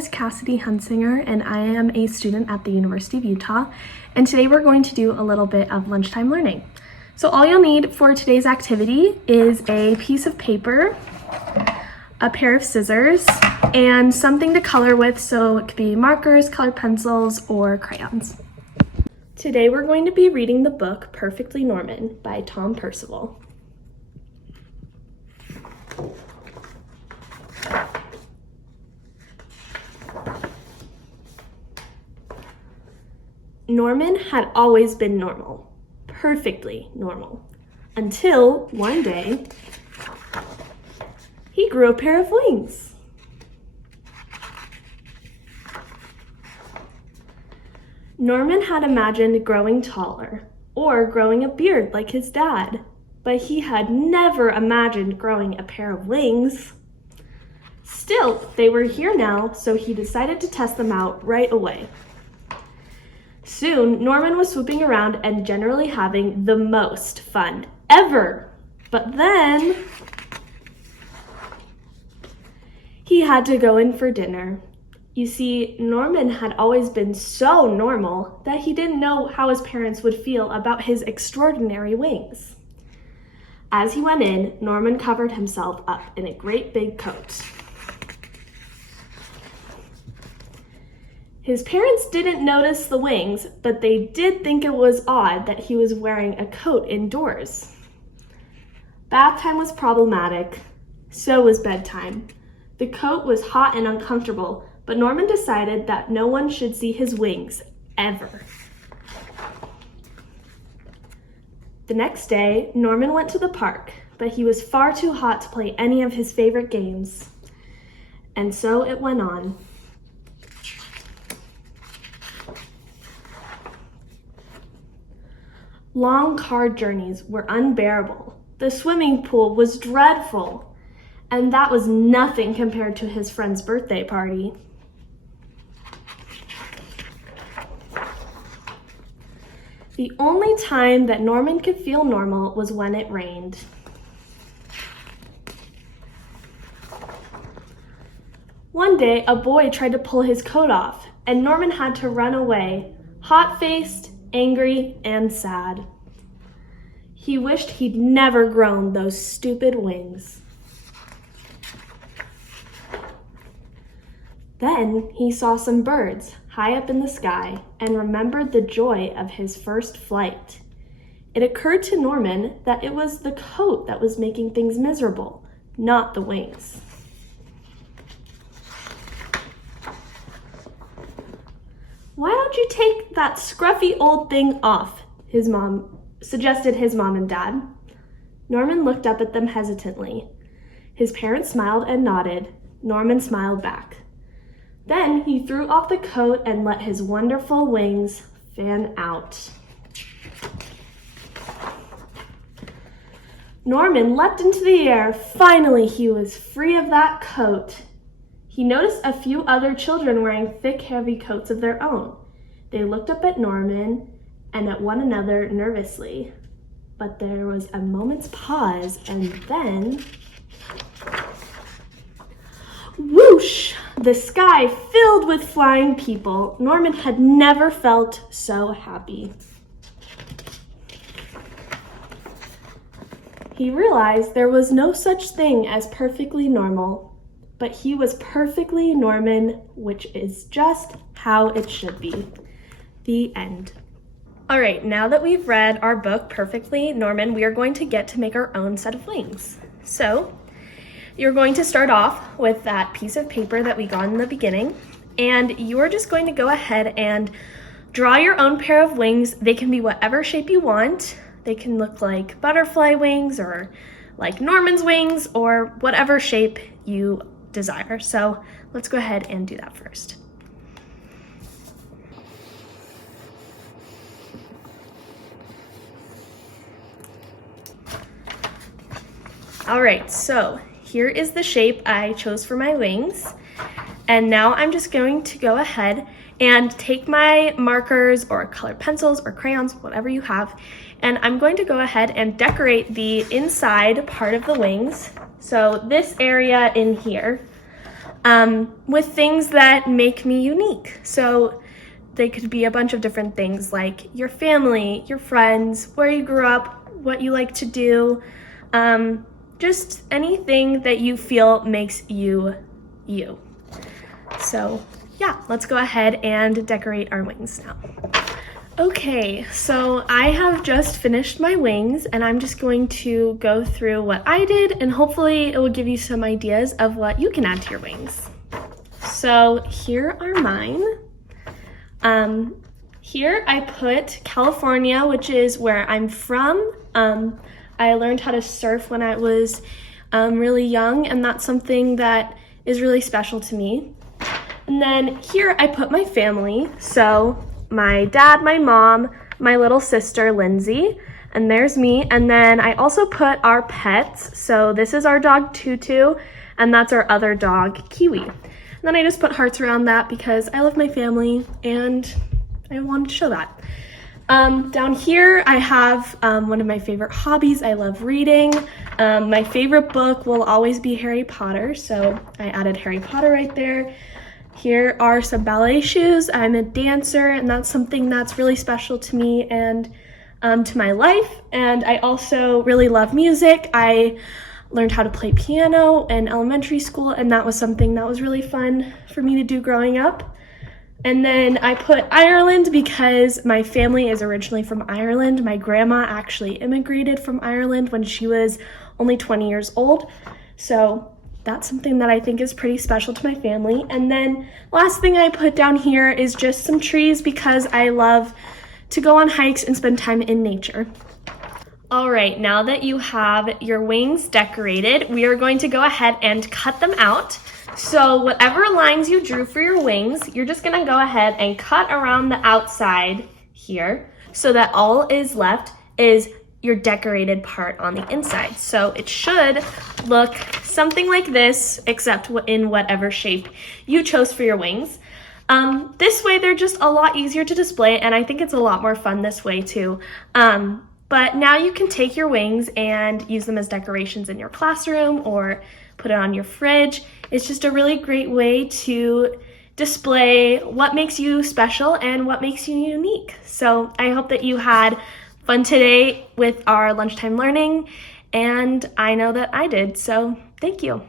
is Cassidy Hunsinger, and I am a student at the University of Utah. And today we're going to do a little bit of lunchtime learning. So all you'll need for today's activity is a piece of paper, a pair of scissors, and something to color with, so it could be markers, colored pencils, or crayons. Today we're going to be reading the book Perfectly Norman by Tom Percival. Norman had always been normal, perfectly normal, until one day he grew a pair of wings. Norman had imagined growing taller or growing a beard like his dad, but he had never imagined growing a pair of wings. Still, they were here now, so he decided to test them out right away. Soon, Norman was swooping around and generally having the most fun ever. But then he had to go in for dinner. You see, Norman had always been so normal that he didn't know how his parents would feel about his extraordinary wings. As he went in, Norman covered himself up in a great big coat. His parents didn't notice the wings, but they did think it was odd that he was wearing a coat indoors. Bath time was problematic. So was bedtime. The coat was hot and uncomfortable, but Norman decided that no one should see his wings, ever. The next day, Norman went to the park, but he was far too hot to play any of his favorite games. And so it went on. Long car journeys were unbearable. The swimming pool was dreadful, and that was nothing compared to his friend's birthday party. The only time that Norman could feel normal was when it rained. One day, a boy tried to pull his coat off, and Norman had to run away, hot-faced, angry, and sad. He wished he'd never grown those stupid wings. Then he saw some birds high up in the sky and remembered the joy of his first flight. It occurred to Norman that it was the coat that was making things miserable, not the wings. "Why don't you take that scruffy old thing off?" suggested his mom and dad. Norman looked up at them hesitantly. His parents smiled and nodded. Norman smiled back. Then he threw off the coat and let his wonderful wings fan out. Norman leapt into the air. Finally, he was free of that coat. He noticed a few other children wearing thick, heavy coats of their own. They looked up at Norman and at one another nervously. But there was a moment's pause, and then, whoosh! The sky filled with flying people. Norman had never felt so happy. He realized there was no such thing as perfectly normal, but he was perfectly Norman, which is just how it should be. The end. All right, now that we've read our book, Perfectly Norman, we are going to get to make our own set of wings. So you're going to start off with that piece of paper that we got in the beginning, and you are just going to go ahead and draw your own pair of wings. They can be whatever shape you want. They can look like butterfly wings or like Norman's wings or whatever shape you desire. So let's go ahead and do that first. All right, so here is the shape I chose for my wings. And now I'm just going to go ahead and take my markers or colored pencils or crayons, whatever you have, and I'm going to go ahead and decorate the inside part of the wings. So this area in here, with things that make me unique. So they could be a bunch of different things like your family, your friends, where you grew up, what you like to do, just anything that you feel makes you you. So yeah, let's go ahead and decorate our wings now. Okay, so I have just finished my wings and I'm just going to go through what I did and hopefully it will give you some ideas of what you can add to your wings. So here are mine. Here I put California, which is where I'm from. I learned how to surf when I was really young, and that's something that is really special to me. And then here I put my family. So my dad, my mom, my little sister, Lindsay, and there's me. And then I also put our pets. So this is our dog, Tutu, and that's our other dog, Kiwi. And then I just put hearts around that because I love my family and I wanted to show that. Down here, I have one of my favorite hobbies. I love reading. My favorite book will always be Harry Potter, so I added Harry Potter right there. Here are some ballet shoes. I'm a dancer, and that's something that's really special to me and to my life. And I also really love music. I learned how to play piano in elementary school, and that was something that was really fun for me to do growing up. And then I put Ireland because my family is originally from Ireland. My grandma actually immigrated from Ireland when she was only 20 years old. So that's something that I think is pretty special to my family. And then last thing I put down here is just some trees because I love to go on hikes and spend time in nature. All right, now that you have your wings decorated, we are going to go ahead and cut them out. So whatever lines you drew for your wings, you're just gonna go ahead and cut around the outside here so that all is left is your decorated part on the inside. So it should look something like this, except in whatever shape you chose for your wings. This way they're just a lot easier to display, and I think it's a lot more fun this way too. But now you can take your wings and use them as decorations in your classroom or put it on your fridge. It's just a really great way to display what makes you special and what makes you unique. So I hope that you had fun today with our lunchtime learning, and I know that I did, so thank you.